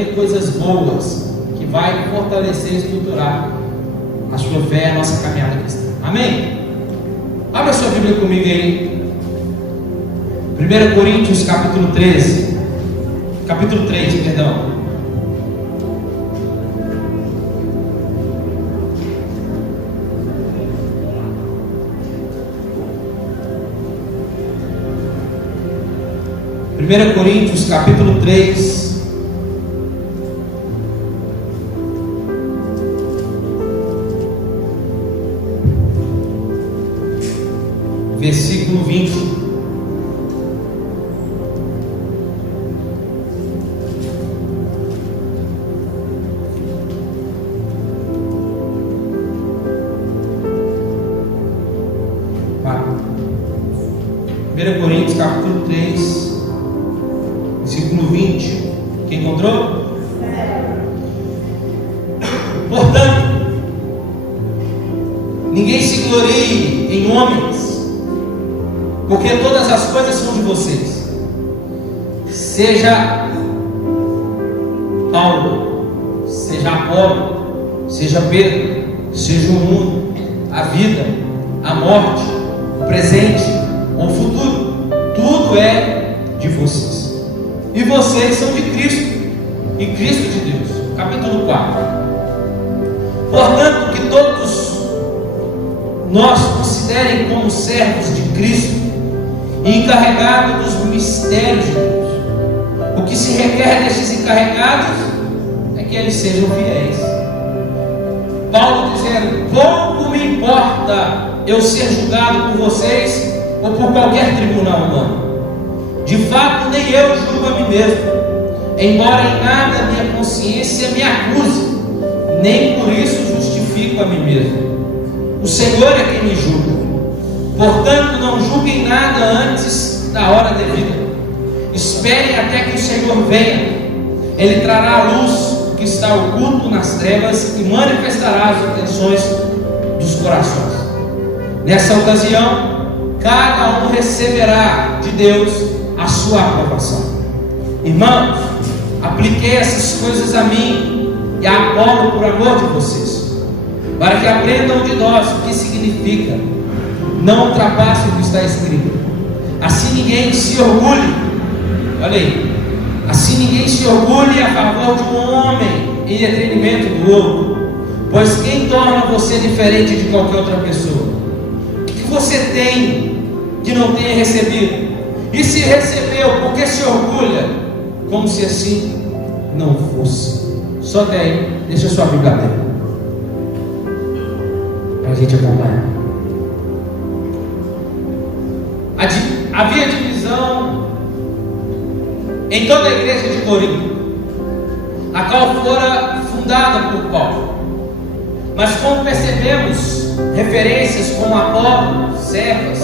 aprender coisas boas, que vai fortalecer e estruturar a sua fé, a nossa caminhada cristã. Amém? Abra sua Bíblia comigo aí. 1 Coríntios capítulo 13. Capítulo 3, perdão. Primeira Coríntios capítulo 3, versículo 20. Primeira Coríntios capítulo 3, versículo 20. Quem encontrou? Portanto, ninguém se glorie em homens, porque todas as coisas são de vocês. Seja Paulo, seja Apolo, seja Pedro, seja o mundo, a vida, a morte, o presente ou o futuro, tudo é de vocês. E vocês são de Cristo, e Cristo de Deus. Capítulo 4. Portanto, que todos nós considerem como servos de Cristo e encarregados dos mistérios de Deus. O que se requer destes encarregados é que eles sejam fiéis. Paulo dizendo: pouco me importa eu ser julgado por vocês ou por qualquer tribunal humano. De fato, nem eu julgo a mim mesmo, embora em nada minha consciência me acuse, nem por isso justifico a mim mesmo. O Senhor é quem me julga. Portanto, não julguem nada antes da hora devida. Esperem até que o Senhor venha. Ele trará à luz o que está oculto nas trevas e manifestará as intenções dos corações. Nessa ocasião, cada um receberá de Deus a sua aprovação. Irmãos, apliquei essas coisas a mim e a Apolo por amor de vocês, para que aprendam de nós o que significa não ultrapasse o que está escrito. Assim ninguém se orgulhe, olha aí, assim ninguém se orgulhe a favor de um homem em detrimento do outro, pois quem torna você diferente de qualquer outra pessoa? O que você tem que não tenha recebido? E se recebeu, por que se orgulha? Como se assim não fosse. Só até aí, deixa a sua Bíblia aberta para a gente acompanhar. Havia divisão em toda a igreja de Corinto, a qual fora fundada por Paulo. Mas como percebemos, referências como Apolo, Cefas,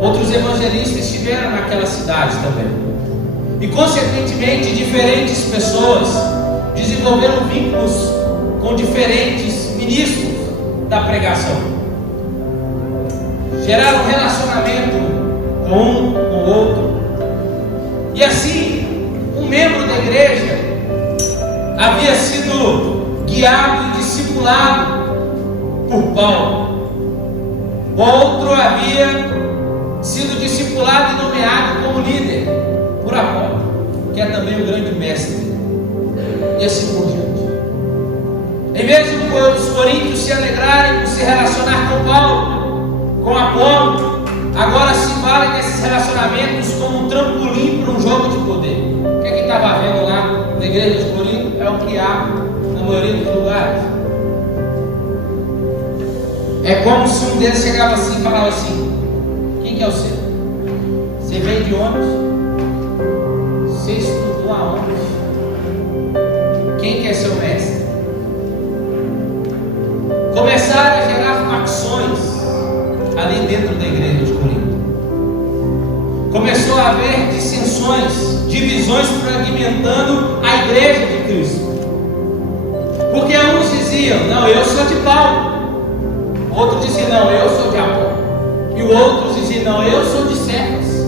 outros evangelistas estiveram naquela cidade também. E consequentemente, diferentes pessoas desenvolveram vínculos com diferentes ministros da pregação. Geraram relacionamento com um com o outro. E assim, um membro da igreja havia sido guiado e discipulado por Paulo. Outro havia sido discipulado e nomeado como líder por Apolo, que é também o grande mestre, e assim por diante. Em vez de os coríntios se alegrarem por se relacionar com Paulo, com Apolo, agora se valem desses relacionamentos como um trampolim para um jogo de poder. O que é que estava havendo lá na igreja de Corinto? É o que há na maioria dos lugares. É como se um deles chegava assim e falava assim: quem que é o seu? Você veio de onde? Você estudou aonde? Quem que é seu mestre? Começaram a gerar facções ali dentro da igreja de Corinto. Começou a haver dissensões, divisões fragmentando a igreja de Cristo. Porque uns diziam: não, eu sou de Paulo. Outros diziam: não, eu sou de Apolo. E o outro dizia: não, eu sou de Cefas.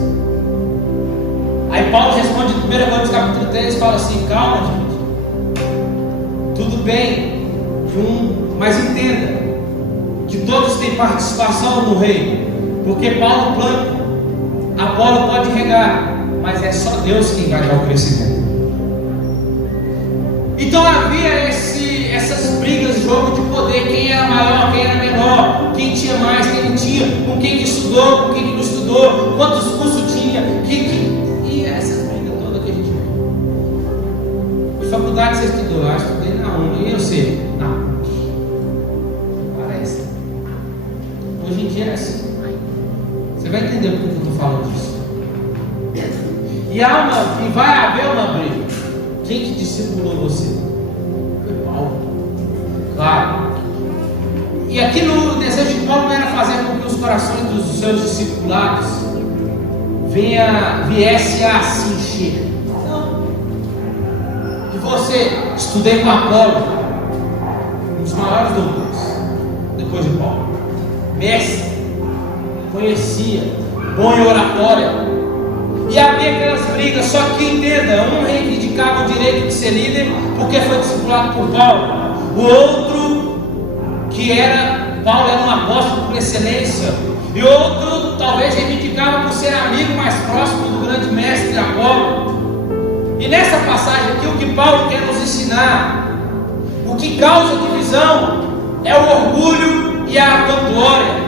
Aí Paulo responde em 1 Coríntios capítulo 3, fala assim: calma, gente, do bem, mas entenda que todos têm participação no reino, porque Paulo planta, Apolo pode regar, mas é só Deus quem vai dar o crescimento. Então havia essas brigas, jogo de poder, quem era maior, quem era menor, quem tinha mais, quem não tinha, com quem que estudou, com quem que não estudou, quantos cursos tinha, e essas brigas todas que a gente vê. Que faculdade você estudou? Eu estudei na UNA, e eu sei, na PUC. Parece. Hoje em dia é assim. Você vai entender por que eu estou falando disso. E vai haver uma briga. Quem que discipulou você? Foi Paulo. Claro. E aqui no desejo de Paulo não era fazer com que os corações dos seus discipulados viesse a se encher. Não. E você, estudei com Apolo, um dos maiores doutores, depois de Paulo. Mestre, conhecia, bom em oratória. E havia aquelas brigas, só que entenda, um reivindicava o direito de ser líder porque foi discipulado por Paulo, o outro Paulo era um apóstolo por excelência, e outro talvez reivindicava por ser amigo mais próximo do grande mestre Apolo. E nessa passagem aqui, o que Paulo quer nos ensinar, o que causa divisão é o orgulho e a vanglória.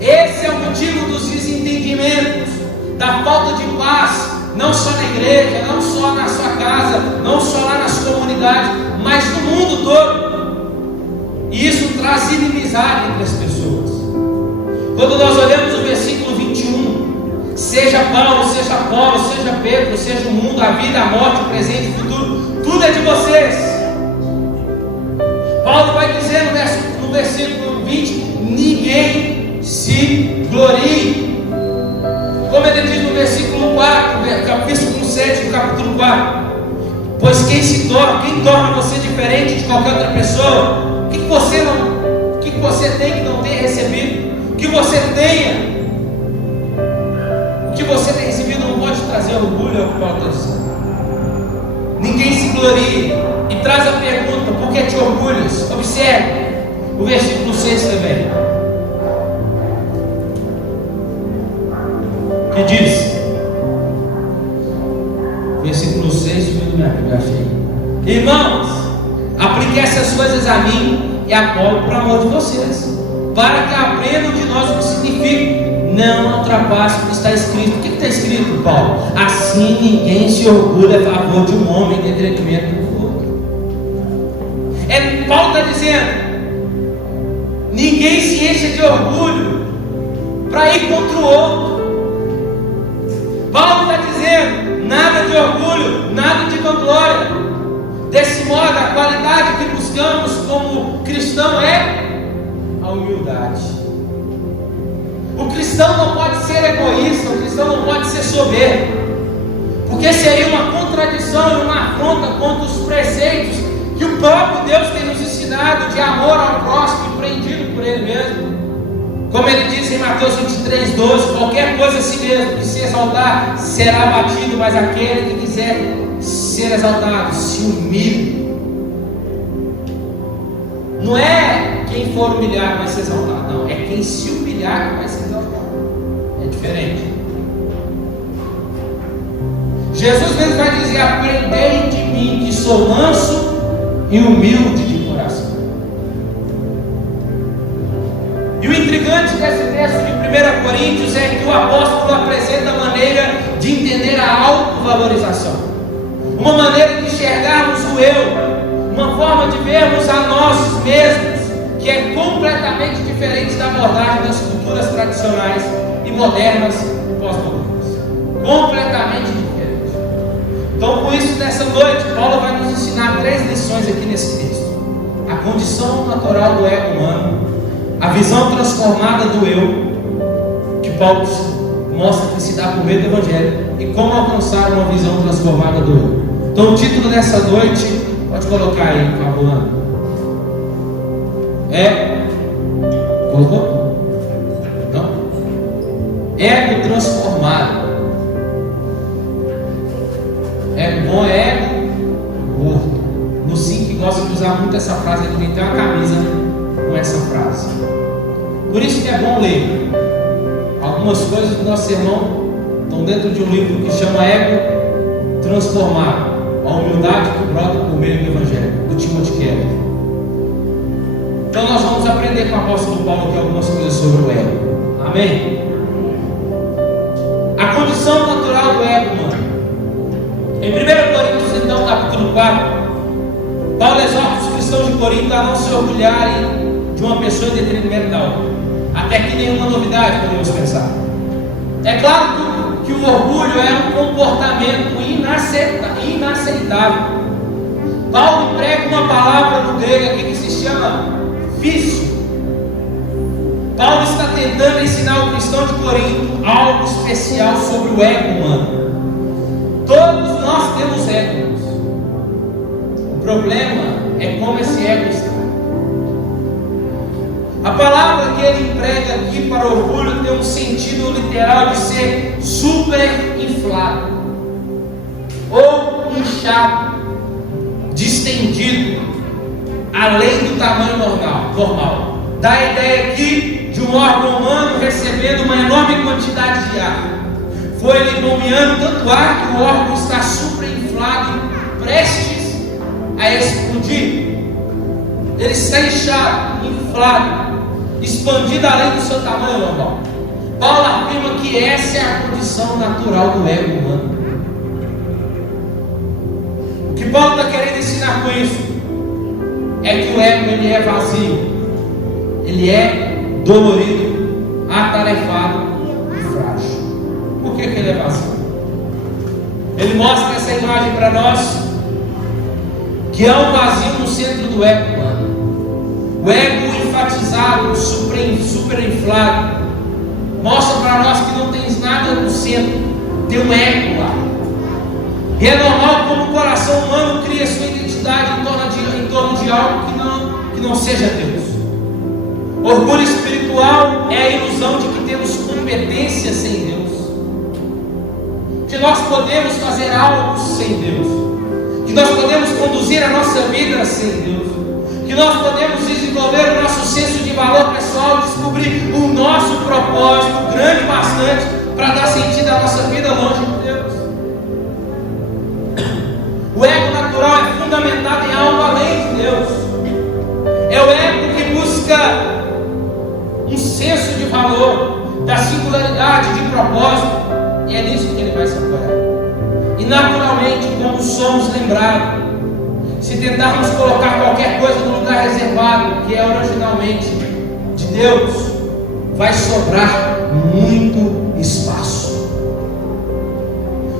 Esse é o motivo dos desentendimentos, da falta de paz, não só na igreja, não só na sua casa, não só lá nas comunidades, mas no mundo todo. E isso traz inimizade entre as pessoas. Quando nós olhamos o versículo 21, seja Paulo, seja Apolo, seja Pedro, seja o mundo, a vida, a morte, o presente, o futuro, tudo é de vocês. Paulo vai dizer no versículo 20, ninguém se glorie. Como ele diz no versículo 4, versículo 7 do capítulo 4, pois quem torna você diferente de qualquer outra pessoa? O que você tem que não tenha recebido? O que você tem recebido não pode trazer orgulho, é o que Paulo está dizendo. Ninguém se glorie. E traz a pergunta, por que te orgulhas? Observe o versículo 6 também, que diz, versículo 6, irmãos, aplique essas coisas a mim e a Apolo por amor de vocês, para que aprendam de nós o que significa não ultrapasse o que está escrito. O que está escrito, Paulo? Assim ninguém se orgulha a favor de um homem em detrimento do outro. Paulo está dizendo, ninguém se encha de orgulho para ir contra o outro. Paulo está dizendo, nada de orgulho, nada de vanglória. Desse modo, a qualidade que buscamos como cristão é a humildade. O cristão não pode ser egoísta, o cristão não pode ser soberbo, porque seria uma contradição e uma afronta contra os preceitos que o próprio Deus tem nos ensinado de amor ao próximo, empreendido por Ele mesmo. Como Ele diz em Mateus 23:12, qualquer coisa a si mesmo que se exaltar será abatido, mas aquele que quiser ser exaltado se humilhe. Não é quem for humilhar que vai ser exaltado, não, é quem se humilhar que vai ser exaltado. É diferente. Jesus mesmo vai dizer, aprendei de mim que sou manso e humilde de coração. E o intrigante desse texto de 1 Coríntios é que o apóstolo apresenta a maneira de entender a autovalorização, uma maneira de enxergarmos o eu, uma forma de vermos a nós mesmos, que é completamente diferente da abordagem das culturas tradicionais e modernas e pós-modernas. Completamente diferente. Então, com isso, nessa noite, Paulo vai nos ensinar 3 lições aqui nesse texto: a condição natural do ego humano, a visão transformada do eu, que Paulo mostra que se dá por meio do Evangelho, e como alcançar uma visão transformada do eu. Então, o título dessa noite, pode colocar aí, por favor, Ana. Colocou? Não? Ego transformado. Ego bom é ego gordo. No 5 que gosta de usar usar muito essa frase, ele tem que ter uma camisa com essa frase. Por isso que é bom ler. Algumas coisas do nosso sermão estão dentro de um livro que chama Ego Transformado, a humildade que brota por meio do Evangelho, do Timothy Keller. Então nós vamos aprender com o apóstolo Paulo aqui algumas coisas sobre o ego. Amém? A condição natural do ego, mano. Em 1 Coríntios, então, capítulo 4, Paulo exorta os cristãos de Corinto a não se orgulharem de uma pessoa em detrimento da outra. Até aqui nenhuma novidade, podemos pensar. É claro que o orgulho é um comportamento inaceitável. Paulo emprega uma palavra no grego aqui que se chama vício. Paulo está tentando ensinar o cristão de Corinto algo especial sobre o ego humano. Todos nós temos egos. O problema é como esse ego está. A palavra que ele emprega aqui para orgulho tem um sentido literal de ser super inflado, ou inchado, distendido, além do tamanho normal. Dá a ideia aqui de um órgão humano recebendo uma enorme quantidade de ar. Foi ele bombeando tanto ar que o órgão está super inflado, prestes a explodir. Ele está inchado, inflado, expandido além do seu tamanho normal. Paulo afirma que essa é a condição natural do ego humano. O que Paulo está querendo ensinar com isso é que o ego ele é vazio, ele é dolorido, atarefado e frágil. Por que ele é vazio? Ele mostra essa imagem para nós, que há um vazio no centro do ego humano. O ego enfatizado, super inflado, mostra para nós que não tem nada no centro, tem um ego lá. E é normal como o coração humano cria sua identidade em torno de algo que não seja Deus. Orgulho espiritual é a ilusão de que temos competência sem Deus, que nós podemos fazer algo sem Deus, que nós podemos conduzir a nossa vida sem Deus, que nós podemos desenvolver o nosso senso de valor pessoal, descobrir o nosso propósito grande bastante para dar sentido à nossa vida longe de Deus. O ego natural é fundamentado em algo além de Deus. É o ego que busca um senso de valor, da singularidade, de propósito, e é nisso que ele vai se apoiar. E naturalmente, como somos lembrados, se tentarmos colocar qualquer coisa no lugar reservado, que é originalmente de Deus, vai sobrar muito espaço.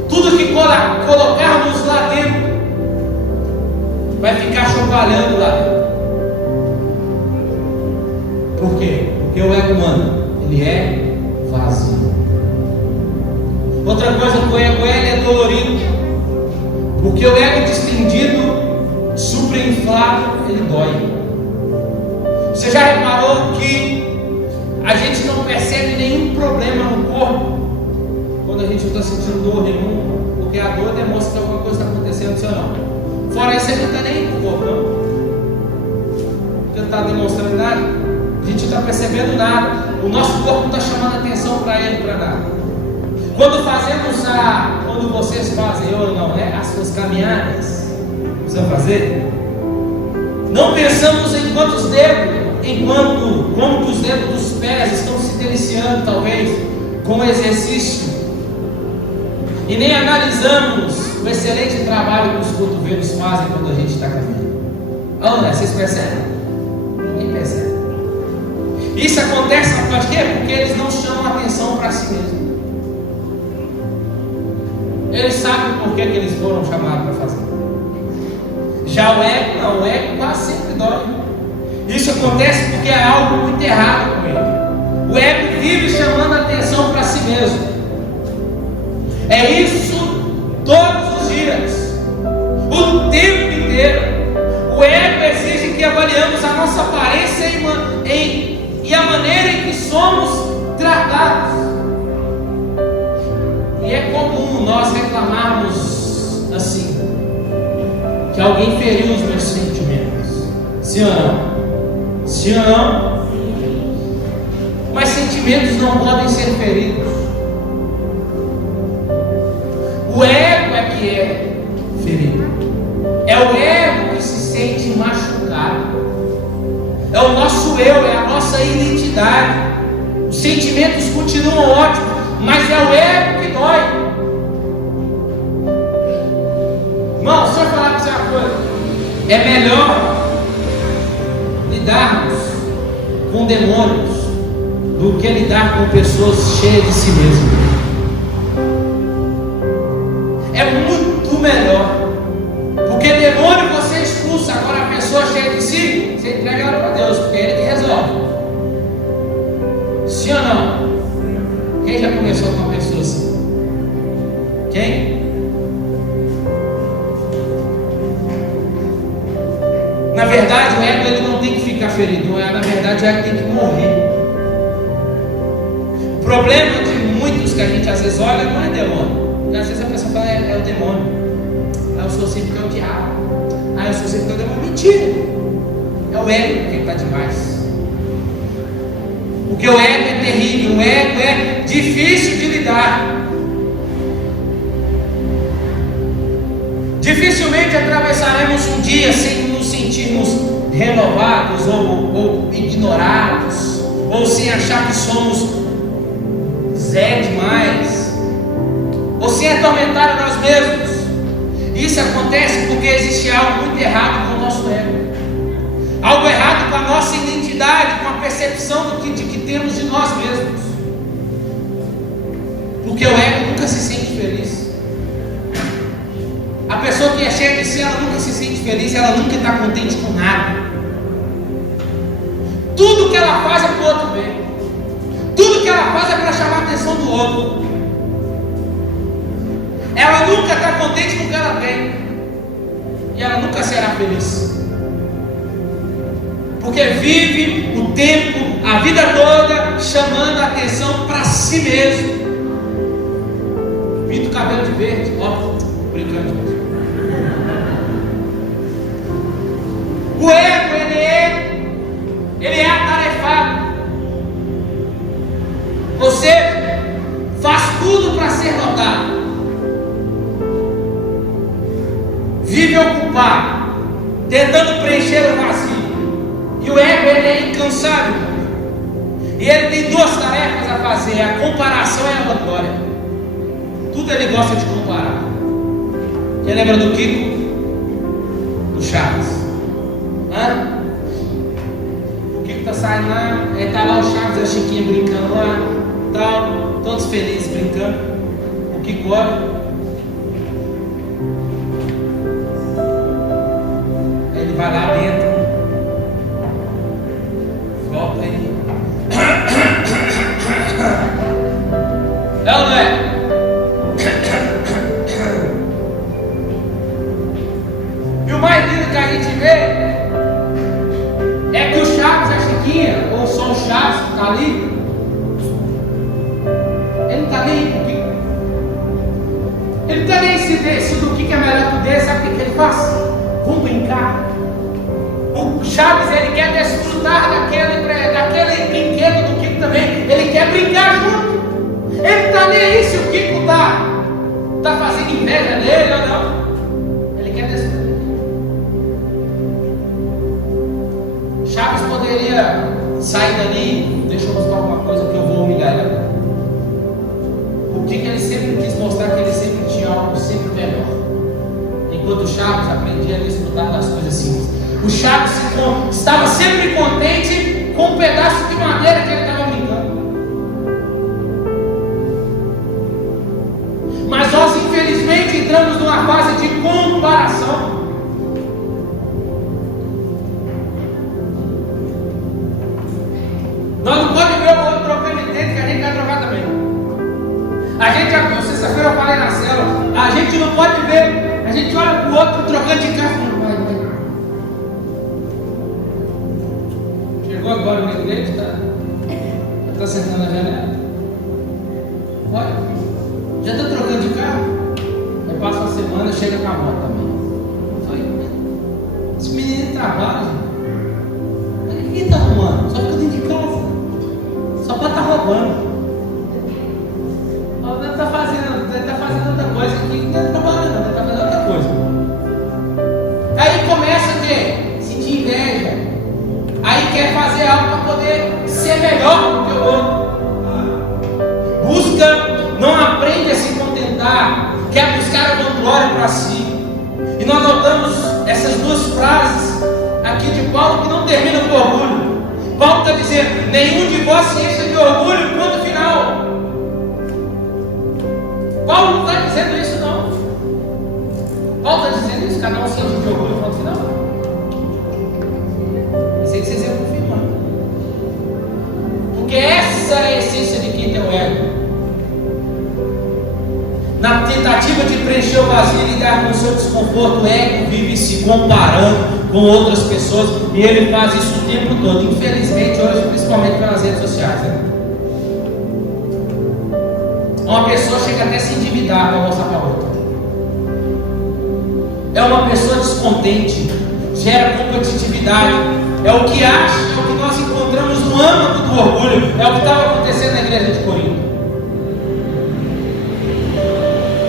Tudo que colocarmos lá dentro vai ficar chacoalhando lá dentro. Por quê? Porque o ego humano, ele é vazio. Outra coisa que o ego é dolorido, porque o ego distendido, superinflado, ele dói. Você já reparou que a gente não percebe nenhum problema no corpo quando a gente não está sentindo dor nenhuma? Porque a dor demonstra que alguma coisa está acontecendo, sim ou não? Fora isso, a gente não está nem no corpo, não. Porque não está demonstrando nada, a gente não está percebendo nada. O nosso corpo não está chamando atenção para ele, para nada. Quando vocês fazem, eu ou não, né? As suas caminhadas, precisam fazer, não pensamos em quantos os dedos dos pés estão se deliciando, talvez, com o exercício, e nem analisamos o excelente trabalho que os cotovelos fazem quando a gente está caminhando. Olha, vocês percebem? Ninguém percebe. Isso acontece por quê? Porque eles não chamam atenção para si mesmos. Eles sabem por que eles foram chamados para fazer. Já o ego quase sempre dói. Isso acontece porque é algo muito errado com ele. O ego vive chamando a atenção para si mesmo. É isso todos os dias, o tempo inteiro. O ego exige que avaliamos a nossa aparência e a maneira em que somos tratados. E é comum nós reclamarmos assim, que alguém feriu os meus sentimentos. Sim ou não? Sim ou não? Mas sentimentos não podem ser feridos. O ego é que é ferido. É o ego que se sente machucado. É o nosso eu, é a nossa identidade. Os sentimentos continuam ótimos, mas é o ego que dói. Irmão, se eu falar para você uma coisa, é melhor lidarmos com demônios do que lidar com pessoas cheias de si mesmas. É muito melhor. Porque demônio você expulsa, agora a pessoa cheia de si, você entrega ela para Deus, porque é Ele que resolve. Sim ou não? Quem já conversou com uma pessoa assim? Quem? Na verdade, o ego ele não tem que ficar ferido. Na verdade, o ego tem que morrer. O problema de muitos que a gente às vezes olha não é demônio. Às vezes a pessoa fala, é o demônio. Eu sou sempre que é o diabo. Eu sou sempre que é o demônio. Mentira. É o ego que está demais. Porque o ego é terrível. O ego é difícil de lidar. Dificilmente atravessaremos um dia sem nos sentirmos renovados ou ignorados, ou sem achar que somos Zé demais, ou sem atormentar a nós mesmos. Isso acontece porque existe algo muito errado com o nosso ego, algo errado com a nossa identidade, com a percepção de que temos de nós mesmos. Porque o ego nunca se sente feliz. A pessoa que é cheia de si, ela nunca se sente feliz, ela nunca está contente com nada. Tudo que ela faz é para o outro bem. Tudo que ela faz é para chamar a atenção do outro. Ela nunca está contente com o que ela tem. E ela nunca será feliz. Porque vive o tempo, a vida toda, chamando a atenção para si mesmo. Pinta o cabelo de verde, ó, brincando. O ego, ele é atarefado. Você faz tudo para ser notado. Vive ocupado, tentando preencher o vazio. E o ego, ele é incansável. E ele tem duas tarefas a fazer: a comparação e a vanglória. Tudo ele gosta de comparar. Quem lembra do Kiko? Do Chaves? O Kiko está saindo lá, está lá o Chaves e a Chiquinha brincando lá, tal, todos felizes brincando. O Kiko olha, ele vai lá dentro, volta aí. É ou não é? E o mais lindo que a gente vê é que o Chaves, a Chiquinha, ou só o Chaves que está ali, ele não está nem com o Kiko. Ele não está nem se do que é melhor que o dele. Sabe o que ele faz? Vamos brincar. O Chaves, ele quer desfrutar daquele brinquedo do Kiko também. Ele quer brincar junto. Ele não está nem aí se o Kiko está fazendo inveja dele ou não. Ele quer desfrutar. Chaves poderia sair dali, deixa eu mostrar alguma coisa que eu vou humilhar ele agora. O que ele sempre quis mostrar que ele sempre tinha algo sempre melhor. Enquanto o Chaves aprendia a desfrutar das coisas simples. O Chaves estava sempre contente com um pedaço de madeira que ele estava brincando. Mas nós infelizmente entramos numa fase de comparação. Nós não podemos ver o outro trocando de dentro que a gente vai trocar também. A gente já viu, sexta-feira eu falei na célula, a gente não pode ver, a gente olha para o outro trocando de carro. Chegou agora o meu leite, está sentando na janela. Olha, já está trocando de carro. Aí passa uma semana, chega com a moto também. Foi. Esse menino trabalha, gente. pode estar roubando. Não está fazendo outra coisa aqui, não está trabalhando, não está fazendo outra coisa. Aí começa a ter, sentir inveja. Aí quer fazer algo para poder ser melhor do que o outro. Busca, não aprende a se contentar, quer buscar a vanglória para si. E nós notamos essas duas frases aqui de Paulo que não terminam com orgulho. Paulo está dizendo: nenhum de vós se encha de orgulho, ponto final. Paulo não está dizendo isso, não. Paulo está dizendo isso, cada um se enche de orgulho, ponto final. Isso aí que vocês iam confirmar. Porque essa é a essência de quem tem o ego. Na tentativa de preencher o vazio e lidar com o seu desconforto, o ego vive se comparando com outras pessoas, e ele faz isso o tempo todo. Infelizmente, hoje, principalmente nas redes sociais, né? Uma pessoa chega até a se endividar para mostrar para outra. É uma pessoa descontente, gera competitividade. É o que acha, é o que nós encontramos no âmbito do orgulho. É o que estava acontecendo na igreja de Corinto.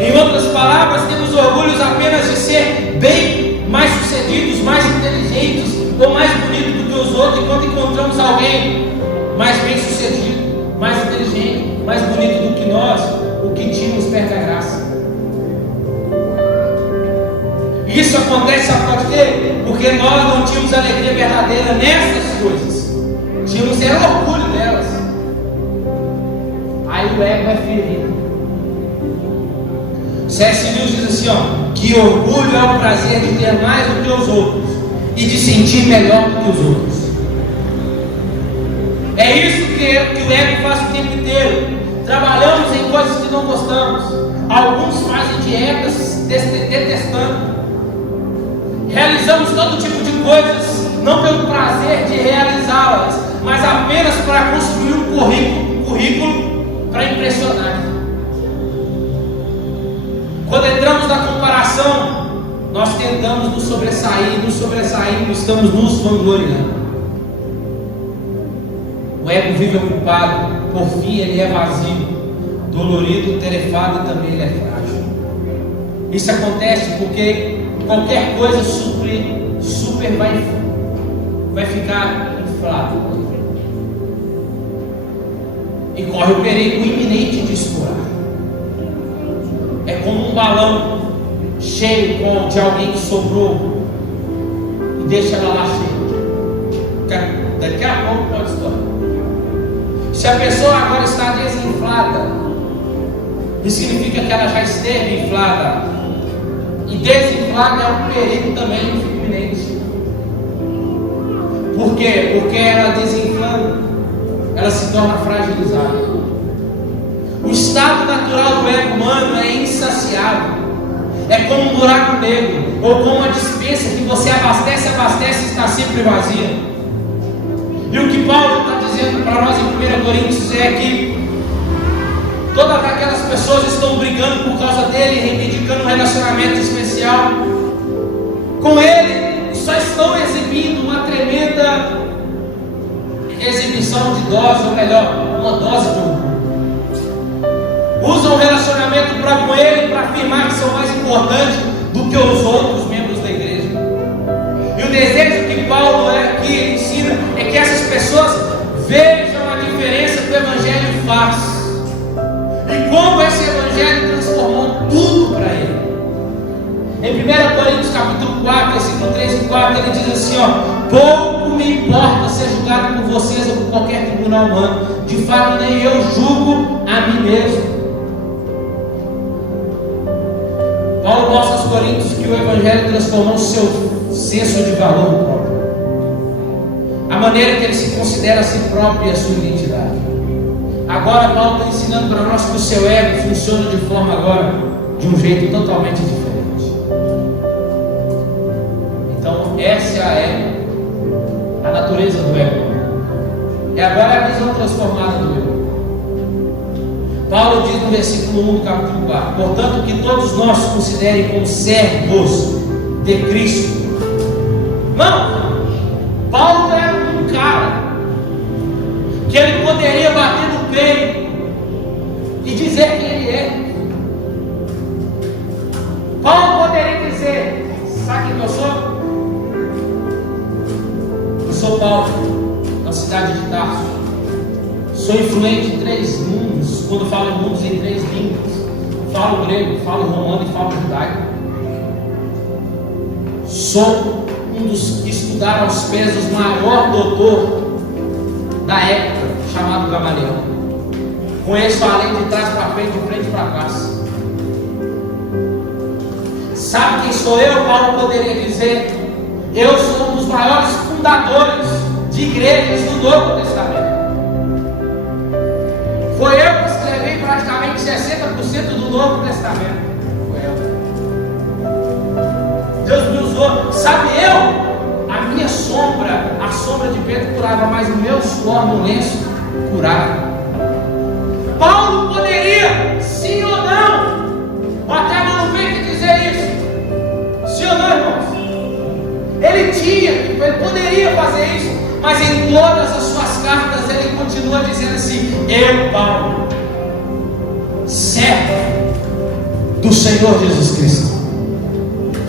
Em outras palavras, temos orgulhos apenas de ser bem mais sucedidos, mais inteligentes ou mais bonitos do que os outros. E quando encontramos alguém mais bem sucedido, mais inteligente, mais bonito do que nós, o que tínhamos perde a graça. Isso acontece, sabe por quê? Porque nós não tínhamos alegria verdadeira nessas coisas. Tínhamos orgulho delas. Aí o ego é ferido. C.S. Lewis diz assim, que orgulho é o prazer de ter mais do que os outros e de sentir melhor do que os outros. É isso que o ego faz o tempo inteiro. Trabalhamos em coisas que não gostamos. Alguns fazem dietas detestando. Realizamos todo tipo de coisas, não pelo prazer de realizá-las, mas apenas para construir um currículo para impressionar. Quando entramos na comparação, nós tentamos nos sobressair, estamos nos vangloriando. O ego vive ocupado, por fim ele é vazio, dolorido, tarefado e também ele é frágil. Isso acontece porque qualquer coisa super vai ficar inflado e corre o perigo iminente de estourar. É como um balão cheio de alguém que soprou e deixa ela lá cheia. Daqui a pouco pode estourar. Se a pessoa agora está desinflada, isso significa que ela já esteve inflada. E desinflada é um perigo também iminente. Por quê? Porque ela desinflando, ela se torna fragilizada. O estado natural do ego humano é insaciável. É como um buraco negro, ou como uma despensa que você abastece e está sempre vazia. E o que Paulo está dizendo para nós em 1 Coríntios é que todas aquelas pessoas estão brigando por causa dele, reivindicando um relacionamento especial com ele, só estão exibindo uma tremenda exibição de dose, ou melhor, uma dose de orgulho. Usam o relacionamento com ele para afirmar que são mais importantes do que os outros membros da igreja. E o desejo que Paulo aqui ensina é que essas pessoas vejam a diferença que o Evangelho faz e como esse Evangelho transformou tudo para ele. Em 1 Coríntios capítulo 4, versículo 3 e 4, ele diz assim, pouco me importa ser julgado por vocês ou por qualquer tribunal humano. De fato, nem eu julgo a mim mesmo. Paulo mostra aos Coríntios que o Evangelho transformou o seu senso de valor próprio, a maneira que ele se considera a si próprio e a sua identidade. Agora Paulo está ensinando para nós que o seu ego funciona de forma agora de um jeito totalmente diferente. Então essa é a natureza do ego. E agora é a visão transformada do ego. Paulo diz no versículo 1 do capítulo 4: portanto, que todos nós se considerem como servos de Cristo. Não, Paulo era um cara que ele poderia bater bem e dizer quem ele é. Paulo poderia dizer: sabe quem eu sou? Eu sou Paulo, da cidade de Tarso. Sou influente em 3 mundos. Quando falo em mundos, em 3 línguas. Falo grego, falo romano e falo judaico. Sou um dos que estudaram aos pés do maior doutor da época, chamado Gamaliel. Conheço a lei de trás para frente, de frente para trás. Sabe quem sou eu? Paulo poderia dizer: eu sou um dos maiores fundadores de igrejas do Novo Testamento. Foi eu que escrevi praticamente 60% do Novo Testamento. Foi eu. Deus me usou. Sabe eu? A minha sombra, a sombra de Pedro curava, mas o meu suor no lenço curava. Paulo poderia, sim ou não? O Otávio não veio te dizer isso. Sim ou não, irmãos? Ele poderia fazer isso, mas em todas as suas cartas ele continua dizendo assim: eu, Paulo, servo do Senhor Jesus Cristo,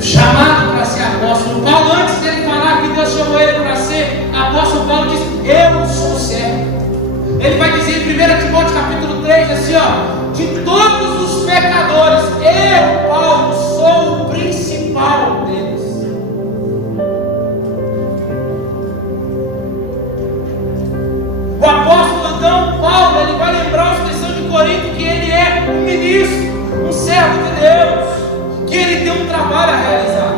chamado para ser apóstolo. Paulo, antes dele falar que Deus chamou ele para ser apóstolo, Paulo diz: eu sou servo. Ele vai dizer em 1 Timóteo capítulo 3 assim, ó: de todos os pecadores, eu, Paulo, sou o principal deles. O apóstolo então, Paulo, ele vai lembrar os cristãos de Corinto que ele é um ministro, um servo de Deus, que ele tem um trabalho a realizar.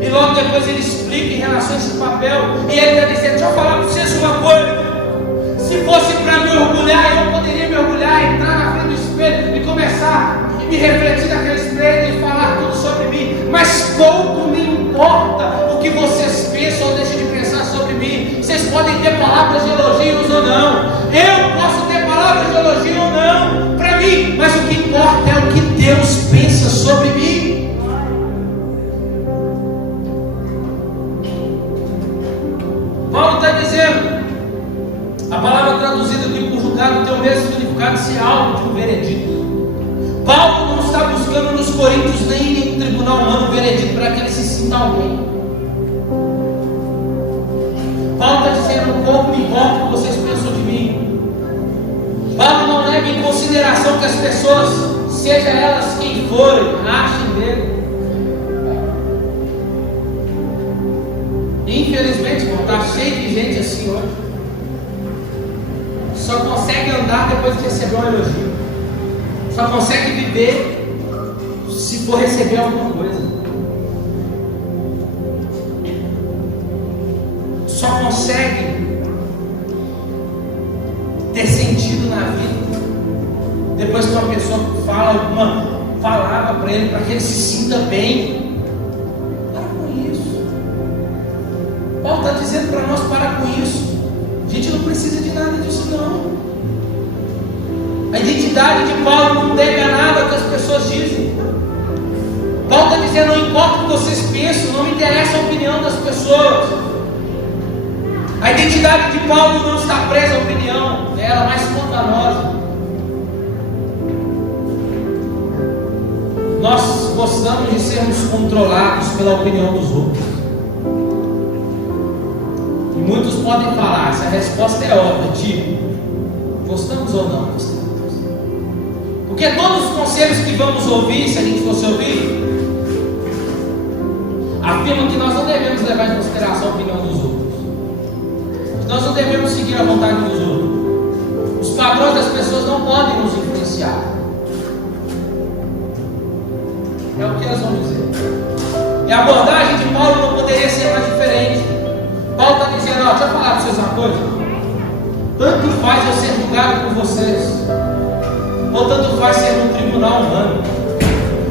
E logo depois ele explica em relação a esse papel, e ele vai dizer: deixa eu falar para vocês uma coisa. Se fosse para me orgulhar, eu poderia me orgulhar, entrar na frente do espelho e começar a me refletir naquele espelho e falar tudo sobre mim. Mas pouco me importa o que vocês pensam ou deixam de pensar sobre mim. Vocês podem ter palavras de elogios ou não. Eu posso ter palavras de elogio ou não para mim, mas o que importa é o que Deus pensa sobre mim. Paulo está dizendo, a palavra traduzida aqui por julgado tem o mesmo significado, se algo de um veredito. Paulo não está buscando nos coríntios nem em tribunal humano um veredito para que ele se sinta alguém. Paulo está dizendo: pouco me importa o que vocês pensam de mim. Paulo não leva em consideração que as pessoas, seja elas quem forem, achem dele. Infelizmente, está cheio de gente assim hoje. Só consegue andar depois de receber um elogio. Só consegue viver se for receber alguma coisa. Só consegue ter sentido na vida depois que uma pessoa fala alguma palavra para ele, para que ele se sinta bem. Para com isso. Paulo está dizendo para nós: para com isso. A gente não precisa de nada disso não. A identidade de Paulo não deve a nada que as pessoas dizem. Paulo está dizendo: não importa o que vocês pensam, não me interessa a opinião das pessoas. A identidade de Paulo não está presa à opinião, é ela mais contagiosa. Nós gostamos de sermos controlados pela opinião dos outros. E muitos podem falar, se a resposta é óbvia, tipo: gostamos ou não gostamos? Porque todos os conselhos que vamos ouvir, se a gente fosse ouvir, afirmam que nós não devemos levar em consideração a opinião dos outros. Nós não devemos seguir a vontade dos outros. Os padrões das pessoas não podem nos influenciar. É o que elas vão dizer. E a abordagem de Paulo não poderia ser mais diferente. Paulo está dizendo: ó, deixa eu falar para vocês uma coisa. Tanto faz eu ser julgado por vocês, ou tanto faz ser num tribunal humano.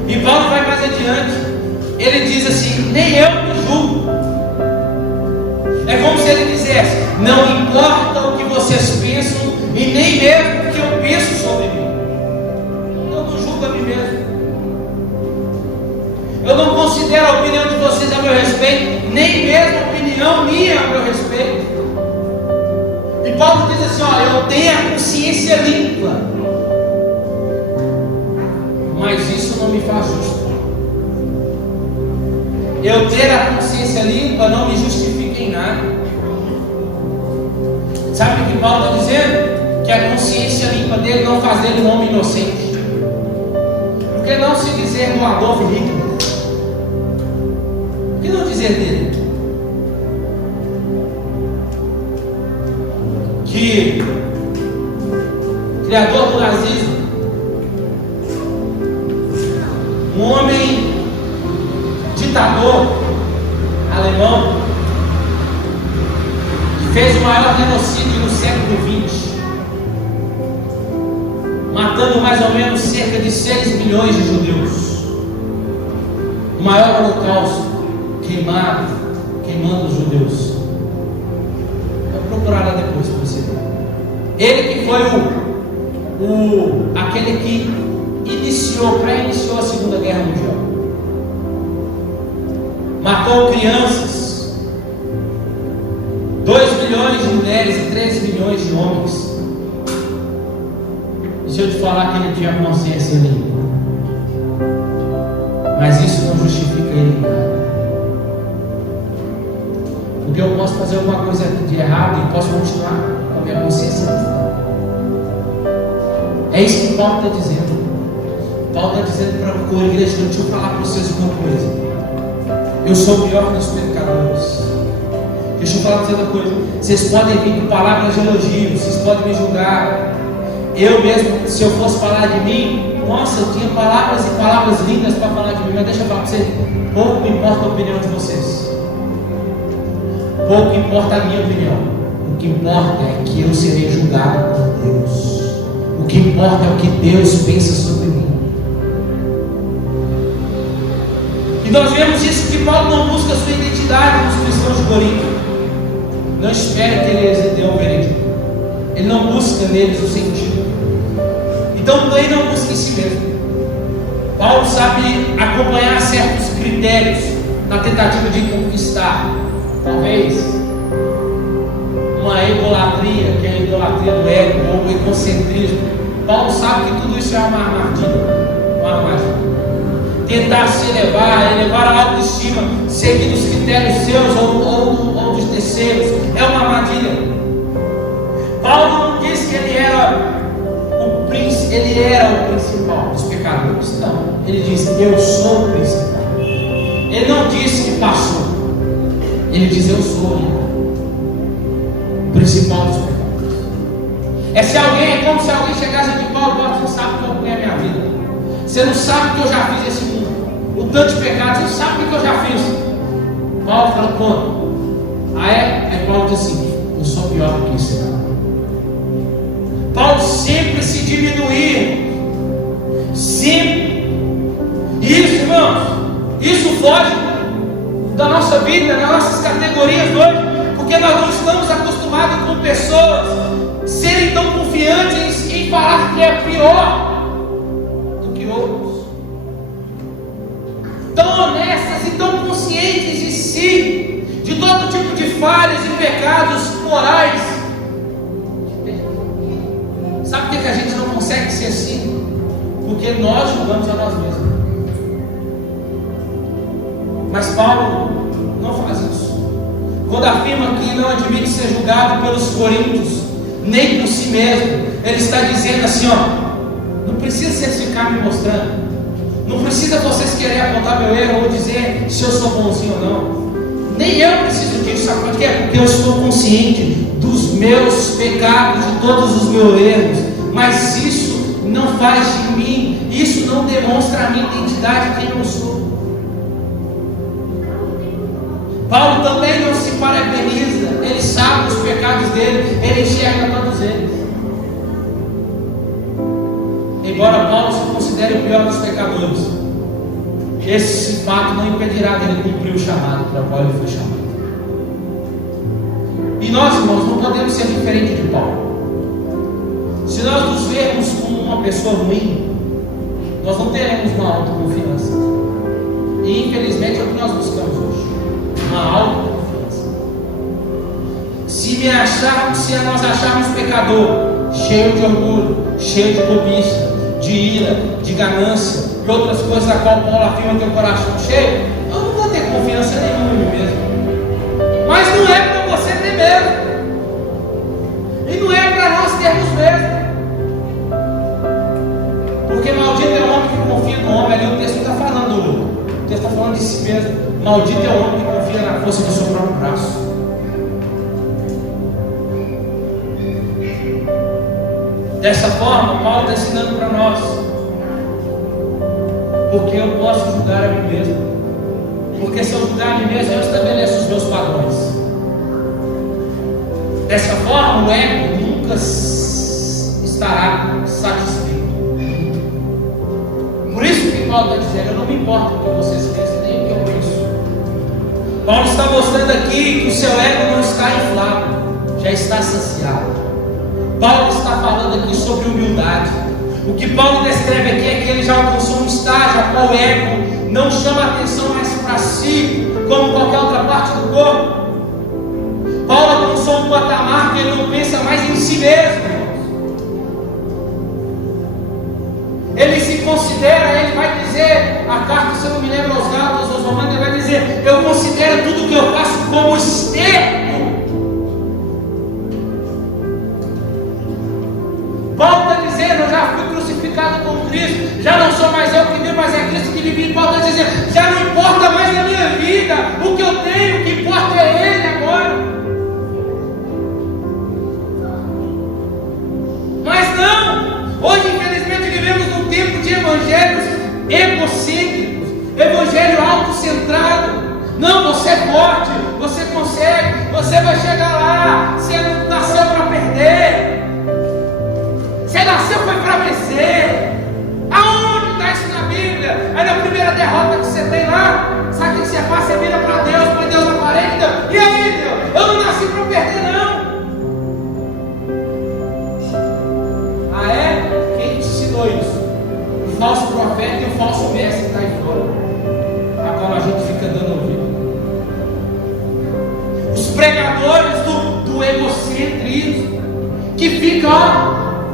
E Paulo vai mais adiante. Ele diz assim: nem eu me julgo. É como se ele dissesse: não importa o que vocês pensam, e nem mesmo o que eu penso sobre mim. Eu não julgo a mim mesmo. Eu não considero a opinião de vocês a meu respeito, nem mesmo a opinião minha a meu respeito. E Paulo diz assim: ó, eu tenho a consciência limpa, mas isso não me faz justo. Eu ter a consciência limpa não me justifica em nada. Sabe o que Paulo está dizendo? Que a consciência limpa dele não faz dele um homem inocente. Por que não se dizer do Adolf Hitler? Por que não dizer dele? Que criador do nazismo, um homem ditador alemão, que fez o maior genocídio no século XX, matando mais ou menos cerca de 6 milhões de judeus, o maior holocausto, queimando os judeus. Vou procurar lá depois para você ver. Ele que foi aquele que pré-iniciou a Segunda Guerra Mundial. Matou crianças, 2 milhões de mulheres e 13 milhões de homens. Deixa eu te falar que ele tinha consciência limpa, mas isso não justifica ele em nada. Porque eu posso fazer alguma coisa de errado e posso continuar com a minha consciência limpa. É isso que Paulo está dizendo. Paulo está dizendo para a igreja: deixa eu falar para vocês uma coisa. Eu sou o pior dos pecadores. Deixa eu falar para vocês uma coisa. Vocês podem vir com palavras de elogio, vocês podem me julgar. Eu mesmo, se eu fosse falar de mim, nossa, eu tinha palavras e palavras lindas para falar de mim, mas deixa eu falar para vocês: pouco me importa a opinião de vocês. Pouco importa a minha opinião. O que importa é que eu serei julgado por Deus. O que importa é o que Deus pensa sobre mim. E nós vemos isso, que Paulo não busca a sua identidade nos cristãos de Corinto. Não espere que eles dêem um veredito. Ele não busca neles o sentido. Então ele não busca em si mesmo. Paulo sabe acompanhar certos critérios na tentativa de conquistar. Talvez uma egolatria, que é a idolatria do ego, ou o egocentrismo. Paulo sabe que tudo isso é uma armadilha. Tentar se elevar a autoestima, seguindo os critérios seus ou dos terceiros, é uma armadilha. Paulo não diz que ele era o principal dos pecadores. Não, ele diz: eu sou o principal. Ele não disse que passou. Ele diz: eu sou o principal dos pecadores. É como se alguém chegasse aqui: Paulo, você não sabe como é a minha vida. Você não sabe o que eu já fiz esse mundo. O tanto de pecado, você não sabe o que eu já fiz. Paulo fala: quando? Aí Paulo diz assim: eu sou pior do que isso. Paulo sempre se diminuía. Sempre. Isso, irmãos, isso foge da nossa vida, das nossas categorias hoje, porque nós não estamos acostumados com pessoas serem tão confiantes em falar que é pior do que outros, tão honestas e tão conscientes de si, de todo tipo de falhas e pecados morais. Sabe por que a gente não consegue ser assim? Porque nós julgamos a nós mesmos. Mas Paulo não faz isso. Quando afirma que não admite ser julgado pelos coríntios, nem por si mesmo, ele está dizendo assim: ó, não precisa vocês ficar me mostrando, não precisa vocês querer apontar meu erro ou dizer se eu sou bonzinho ou não. Nem eu preciso disso. Sabe por quê? Porque eu estou consciente dos meus pecados, de todos os meus erros. Mas isso não faz de mim, isso não demonstra a minha identidade, quem eu sou. Paulo também não se parabeniza, ele sabe os pecados dele, ele enxerga todos eles. Embora Paulo se considere o pior dos pecadores, esse fato não impedirá dele cumprir o chamado para o qual ele foi chamado. E nós, irmãos, não podemos ser diferentes de Paulo. Se nós nos vermos como uma pessoa ruim, nós não teremos uma autoconfiança. E infelizmente é o que nós buscamos hoje, uma autoconfiança. Se se nós acharmos pecador, cheio de orgulho, cheio de cobiça, de ira, de ganância e outras coisas a qual Paulo afirma ter o coração cheio, eu não vou ter confiança nenhuma em mim mesmo. Mas não é para você ter mesmo, e não é para nós termos mesmo, porque maldito é o homem que confia no homem. Ali o texto está falando de si mesmo. Maldito é o homem que confia na força do seu próprio braço. Dessa forma, Paulo está ensinando para nós, porque eu posso julgar a mim mesmo, porque se eu julgar a mim mesmo, eu estabeleço os meus padrões. Dessa forma, o ego nunca estará satisfeito. Por isso que Paulo está dizendo: eu não me importo com o que vocês pensam, nem o que eu penso. Paulo está mostrando aqui que o seu ego não está inflado, já está saciado. Paulo está falando aqui sobre humildade. O que Paulo descreve aqui é que ele já alcançou um estágio a qual o ego não chama atenção mais para si, como qualquer outra parte do corpo. Paulo alcançou um patamar que ele não pensa mais em si mesmo. Ele se considera, ele vai dizer, a carta, se eu não me lembro, aos Gálatas, aos Romanos, ele vai dizer: eu considero tudo que eu faço como esterco. Paulo está dizendo: eu já fui crucificado com Cristo, já não sou mais eu que vivo, mas é Cristo que vive. Paulo está dizendo: já não importa mais a minha vida, o que eu tenho, o que importa é Ele agora. Mas não, hoje infelizmente vivemos num tempo de evangelhos egocêntricos, evangelho autocentrado. Não, você é forte, você consegue, você vai chegar lá, você não nasceu para perder. Você nasceu foi para vencer. Aonde está isso na Bíblia? Aí na primeira derrota que você tem lá, sabe o que você faz? Você vira para Deus aparenta. E aí, Deus? Eu não nasci para perder, não. Ah, é? Quem te ensinou isso? O falso profeta e o falso mestre que está aí fora. Agora a gente fica dando ouvido. Os pregadores do egocentrismo, que ficam,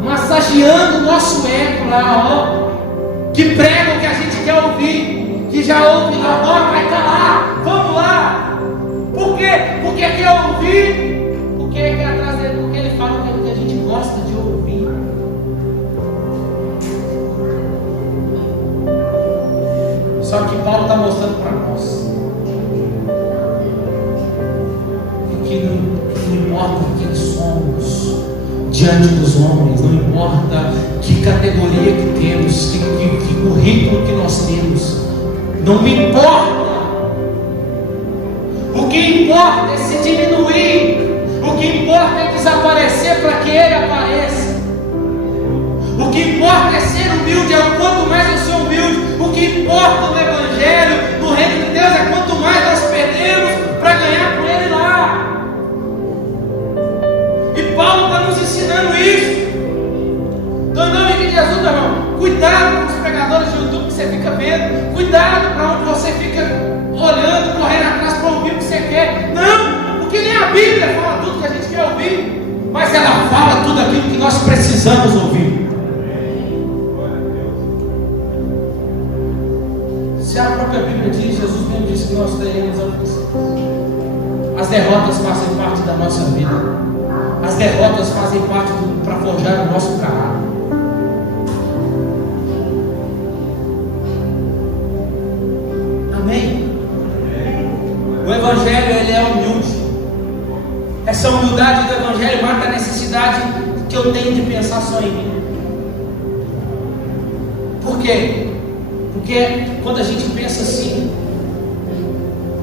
massageando o nosso ego lá, que pregam o que a gente quer ouvir, que já ouve lá, vai calar, vamos lá. Por quê? Porque quer ouvir, porque quer atrás dele, porque ele fala o que a gente gosta de ouvir. Só que Paulo está mostrando para nós que não importa quem somos diante dos homens, não importa que categoria que temos, que currículo que nós temos, não me importa. O que importa é se diminuir, o que importa é desaparecer para que Ele apareça. O que importa é ser humilde, quanto mais eu sou humilde. O que importa no Evangelho, no reino de Deus, é quanto mais nós perdemos para ganhar com Ele lá. E Paulo está nos ensinando isso. Então, em nome de Jesus, meu irmão, cuidado com os pregadores de YouTube que você fica vendo. Cuidado para onde você fica olhando, correndo atrás para ouvir o que você quer. Não, porque nem a Bíblia fala tudo que a gente quer ouvir, mas ela fala tudo aquilo que nós precisamos ouvir. Se a própria Bíblia diz, Jesus mesmo disse que nós teremos aflições. As derrotas fazem parte da nossa vida. As derrotas fazem parte para forjar o nosso caráter. Amém? O Evangelho, ele é humilde. Essa humildade do Evangelho mata a necessidade que eu tenho de pensar só em mim. Por quê? Porque quando a gente pensa assim,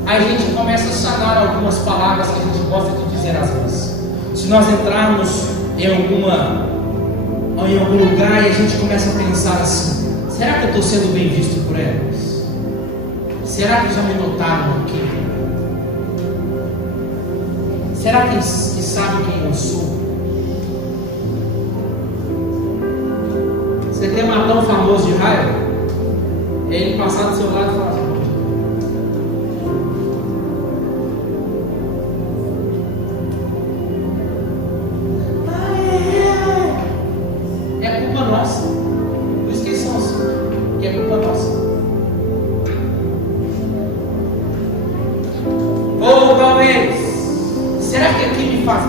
a gente começa a sanar algumas palavras que a gente gosta de dizer às vezes. Se nós entrarmos em algum lugar e a gente começa a pensar assim: será que eu estou sendo bem visto por elas? Será que já me notaram aqui? Será que sabem quem eu sou? Você quer matar um famoso de raiva? Ele passar do seu lado e falar assim: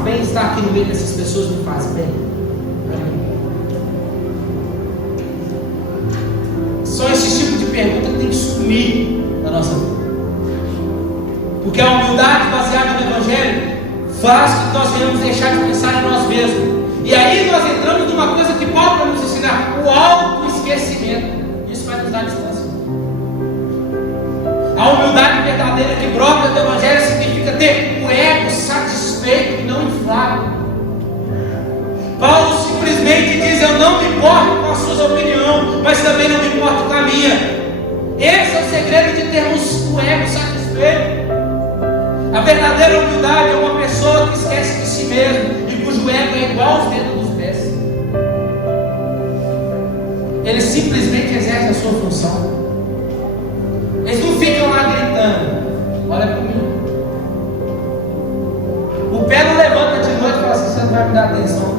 bem estar aqui no meio dessas pessoas? Me faz bem. São esses tipos de perguntas que tem que sumir da nossa vida. Porque a humildade baseada no Evangelho faz com que nós venhamos deixar de pensar em nós mesmos. E aí nós entramos numa coisa que Paulo vai nos ensinar: o autoesquecimento. Isso vai nos dar distância. A humildade verdadeira que brota do Evangelho significa ter o ego satisfeito e não inflado. Paulo simplesmente diz: eu não me importo com a sua opinião, mas também não me importo com a minha. Esse é o segredo de termos o ego satisfeito. A verdadeira humildade é uma pessoa que esquece de si mesmo e cujo ego é igual aos dedos dos pés. Ele simplesmente exerce a sua função. Eles não ficam lá gritando: olha para mim. O pé não levanta de noite e fala assim: você não vai me dar atenção.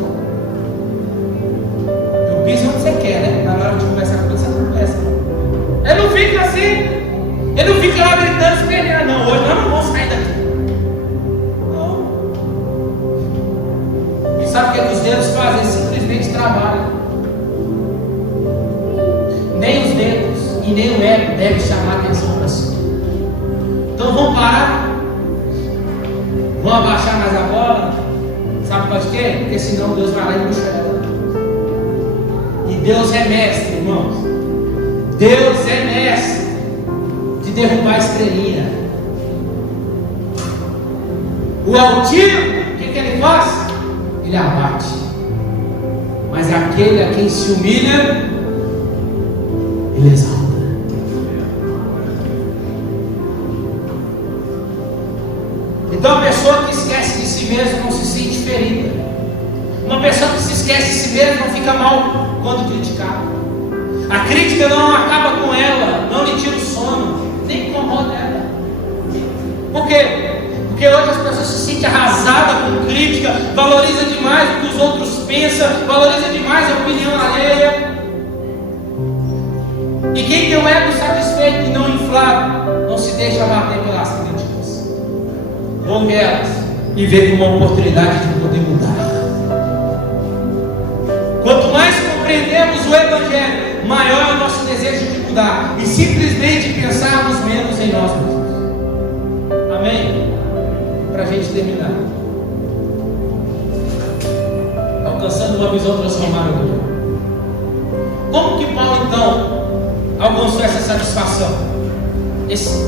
Eu piso onde você quer, né? Na hora de conversar com você, não conversa. Ele não fica assim. Ele não fica lá gritando, esperneando. Não, hoje nós não vamos sair daqui. Não. E sabe o que os dedos fazem? Eles simplesmente trabalham. Nem os dedos e nem o ego devem chamar a atenção para si. Então vamos parar. Vamos abaixar mais a bola. Sabe por quê? Porque senão Deus vai lá e puxa ela. E Deus é mestre, irmãos. Deus é mestre de derrubar a estrelinha. O altivo, o que ele faz? Ele abate. Mas aquele a quem se humilha, ele exalta. Então a pessoa que esquece de si mesmo não se sente ferida. Uma pessoa que se esquece de si mesmo não fica mal quando criticada. A crítica não acaba com ela, não lhe tira o sono, nem incomoda ela. Por quê? Porque hoje as pessoas se sentem arrasadas com crítica, valoriza demais o que os outros pensam, valoriza demais a opinião alheia. E quem tem o ego satisfeito e não inflado, não se deixa bater pelas críticas. Ouve elas e vê como uma oportunidade de poder mudar. Quanto mais compreendemos o Evangelho, maior é o nosso desejo de mudar e simplesmente pensarmos menos em nós mesmos. Amém? Para a gente terminar, alcançando uma visão transformadora. Como que Paulo então alcançou essa satisfação?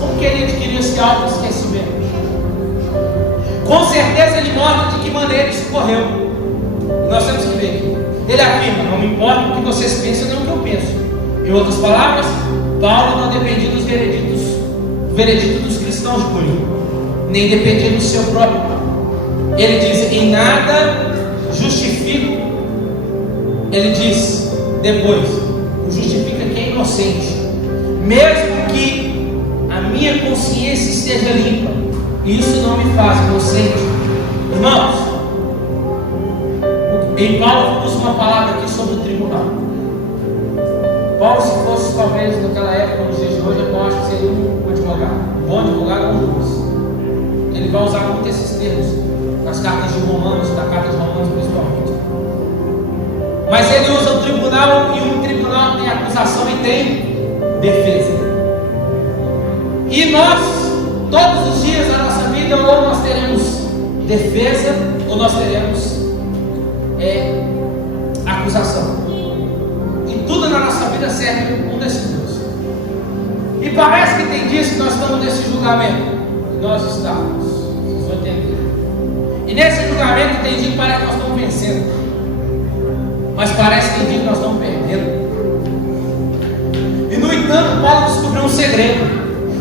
Como que ele adquiriu esse autoesquecimento? Com certeza ele mostra de que maneira isso ocorreu. Nós temos que ver aqui. Ele afirma: não me importa o que vocês pensam, nem o que eu penso. Em outras palavras, Paulo não dependia dos veredictos dos cristãos de Corinto, nem dependia do seu próprio. Ele diz: em nada justifico. Ele diz depois: o justifica quem é inocente, mesmo que a minha consciência esteja limpa, isso não me faz inocente. Irmãos, em Paulo usa uma palavra aqui sobre o tribunal. Paulo, se fosse talvez naquela época, nos dias de hoje, eu acho que seria um advogado. Um bom advogado é um juiz. Ele vai usar muito esses termos nas cartas de Romanos, da carta de Romanos principalmente. Mas ele usa o tribunal, e um tribunal tem acusação e tem defesa. E nós, todos os dias da nossa vida, ou nós teremos defesa, ou nós teremos acusação. E tudo na nossa vida serve um desses dois. E parece que tem dias que nós estamos nesse julgamento. Nós estamos. Vocês vão entender. E nesse julgamento tem dia que parece que nós estamos vencendo. Mas parece que tem dia que nós estamos perdendo. E no entanto, Paulo descobriu um segredo.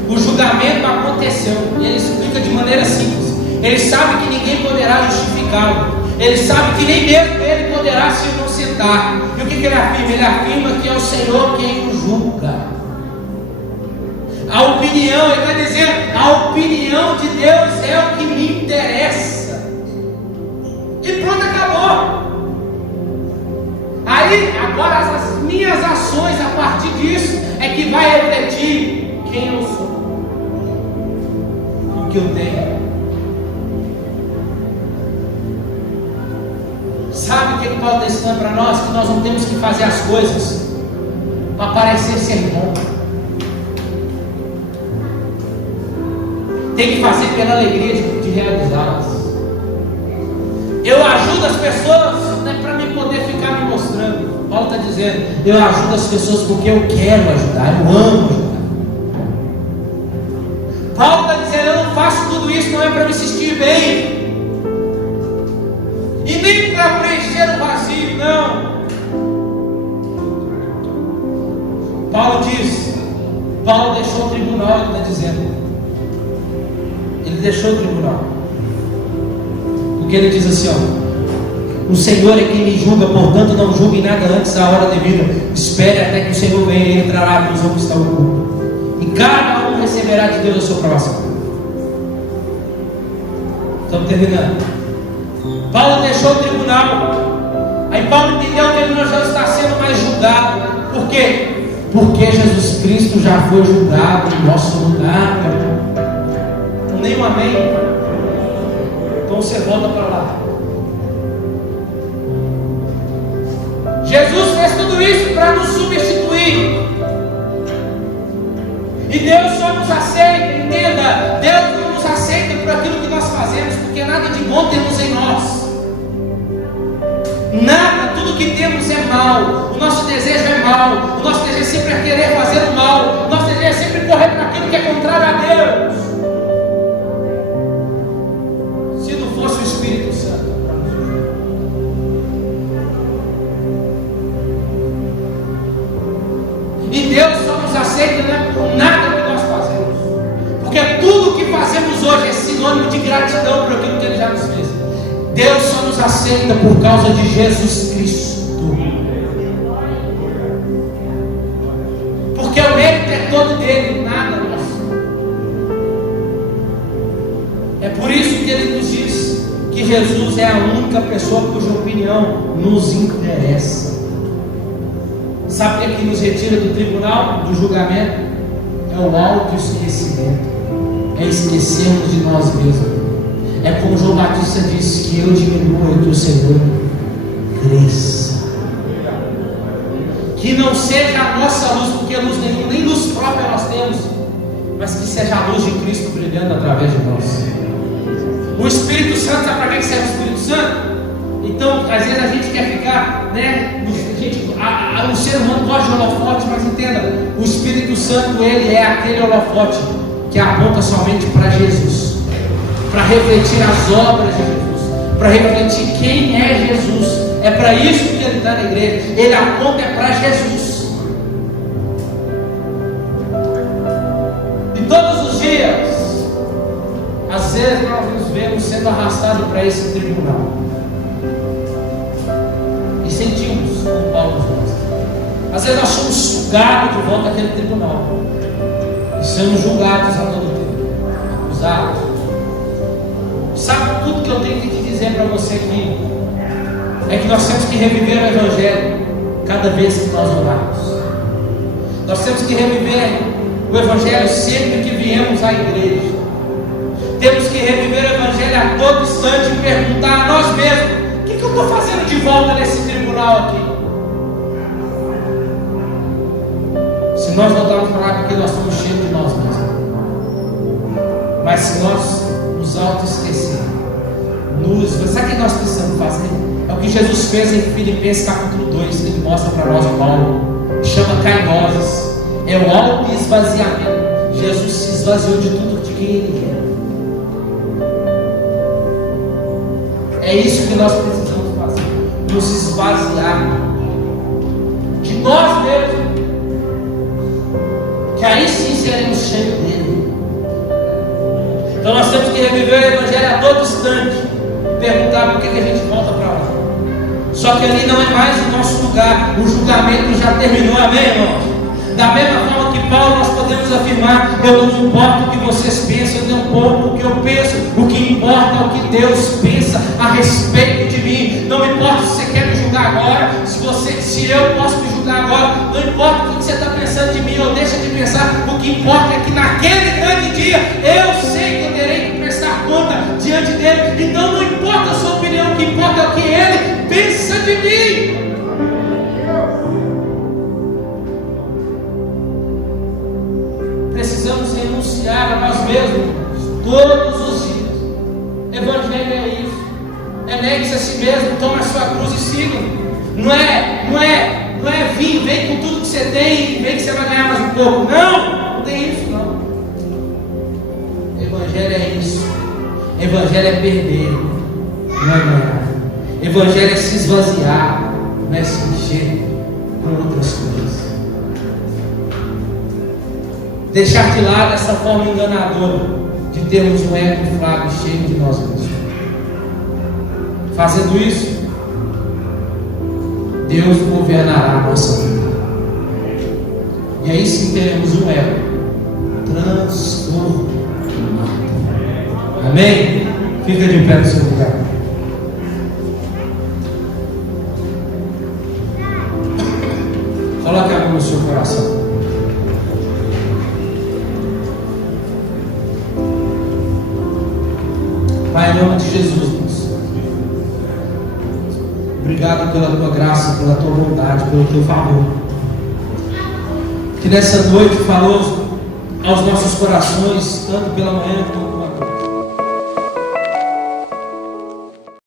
O julgamento aconteceu. E ele explica de maneira simples. Ele sabe que ninguém poderá justificá-lo. Ele sabe que nem mesmo ele poderá se inocentar. E o que ele afirma? Ele afirma que é o Senhor quem o julga. A opinião, ele vai dizer: a opinião de Deus é o que me interessa. E pronto, acabou. Aí, agora as minhas ações a partir disso é que vai refletir quem eu sou, o que eu tenho. Paulo está ensinando para nós? Que nós não temos que fazer as coisas para parecer ser bom. Tem que fazer pela alegria de realizá-las. Eu ajudo as pessoas não é para mim poder ficar me mostrando. Paulo está dizendo, eu ajudo as pessoas porque eu quero ajudar, eu amo ajudar. Paulo está dizendo, eu não faço tudo isso não é para me sentir bem, e nem para preencher o vazio, não. Paulo diz, Paulo deixou o tribunal, ele está dizendo, ele deixou o tribunal, porque ele diz assim, ó, o Senhor é quem me julga, portanto não julgue nada antes da hora devida, espere até que o Senhor venha e ele trará a visão que está oculta, e cada um receberá de Deus a sua provação. Estamos terminando. Paulo deixou o tribunal. Aí Paulo entendeu que ele não já está sendo mais julgado. Por quê? Porque Jesus Cristo já foi julgado em nosso lugar. Nem um amém? Então você volta para lá. Jesus fez tudo isso para nos substituir. E Deus só nos aceita, entenda, Deus não nos aceita por aquilo que nós fazemos, porque nada de bom temos em nós. Nada, tudo que temos é mal. O nosso desejo é mal. O nosso desejo sempre é querer fazer o mal. O nosso desejo é sempre correr para aquilo que é contrário a Deus. Se não fosse o Espírito Santo para nos ajudar. E Deus só nos aceita, né, por nada que nós fazemos, porque tudo que fazemos hoje é sinônimo de gratidão por aquilo que Ele já nos fez. Deus só nos aceita por causa de Jesus Cristo, porque o mérito é todo dele, nada nosso. É por isso que Ele nos diz que Jesus é a única pessoa cuja opinião nos interessa. Sabe o que nos retira do tribunal, do julgamento? É o autoesquecimento, é esquecermos de nós mesmos. É como João Batista disse, que eu diminua e que o Senhor cresça. Que não seja a nossa luz, porque luz nenhuma, nem luz própria nós temos, mas que seja a luz de Cristo brilhando através de nós. O Espírito Santo, sabe para que serve o Espírito Santo? Então, às vezes a gente quer ficar, né? O ser humano gosta de holofote, mas entenda, o Espírito Santo, ele é aquele holofote que aponta somente para Jesus, para refletir as obras de Jesus, para refletir quem é Jesus. É para isso que ele está na igreja. Ele aponta para Jesus. E todos os dias, às vezes nós nos vemos sendo arrastados para esse tribunal. E sentimos, como Paulo nos mostra. Às vezes nós somos sugados de volta àquele tribunal. E somos julgados a todo tempo. Acusados. Sabe tudo que eu tenho que te dizer para você aqui? É que nós temos que reviver o Evangelho cada vez que nós orarmos. Nós temos que reviver o Evangelho sempre que viemos à igreja. Temos que reviver o Evangelho a todo instante e perguntar a nós mesmos: o que eu estou fazendo de volta nesse tribunal aqui? Se nós voltarmos para lá, porque nós estamos cheios de nós mesmos. Mas se nós nos auto-esquecermos, sabe o que nós precisamos fazer? É o que Jesus fez em Filipenses capítulo 2, que ele mostra para nós, Paulo, chama kainoses. É o auto-esvaziamento. Jesus se esvaziou de tudo de quem ele é. É isso que nós precisamos fazer, nos esvaziar de nós mesmos, que aí sim seremos cheios dele. Então nós temos que reviver o Evangelho a todo instante, perguntar por que a gente volta para lá. Só que ali não é mais o nosso lugar, o julgamento já terminou, amém, irmãos? Da mesma forma que Paulo, nós podemos afirmar: eu não importa o que vocês pensam, eu não importa o que eu penso, o que importa é o que Deus pensa a respeito de mim. Não importa se você quer me julgar agora, se eu posso me julgar agora, não importa o que você está pensando de mim ou deixa de pensar, o que importa é que naquele grande dia eu sei que eu terei que prestar conta diante dele. Então não importa a sua opinião, o que importa é o que ele pensa de mim. renunciar a nós mesmos todos os dias. Evangelho é isso. Negue-se a si mesmo, tome a sua cruz e siga. Não é vir, vem com tudo que você tem, vem que você vai ganhar mais um pouco. Não tem isso não. Evangelho é isso. Evangelho é perder, não é ganhar. Evangelho é se esvaziar, não é se encher com outras coisas. Deixar de lado essa forma enganadora de termos um ego inflado cheio de nós mesmos. Fazendo isso, Deus governará a nossa vida. E aí sim teremos um ego transformado. Amém? Fica de pé no seu lugar. Coloque a mão no seu coração. Pai, em nome de Jesus, Deus, obrigado pela tua graça, pela tua bondade, pelo teu favor, que nessa noite falou aos nossos corações, tanto pela manhã como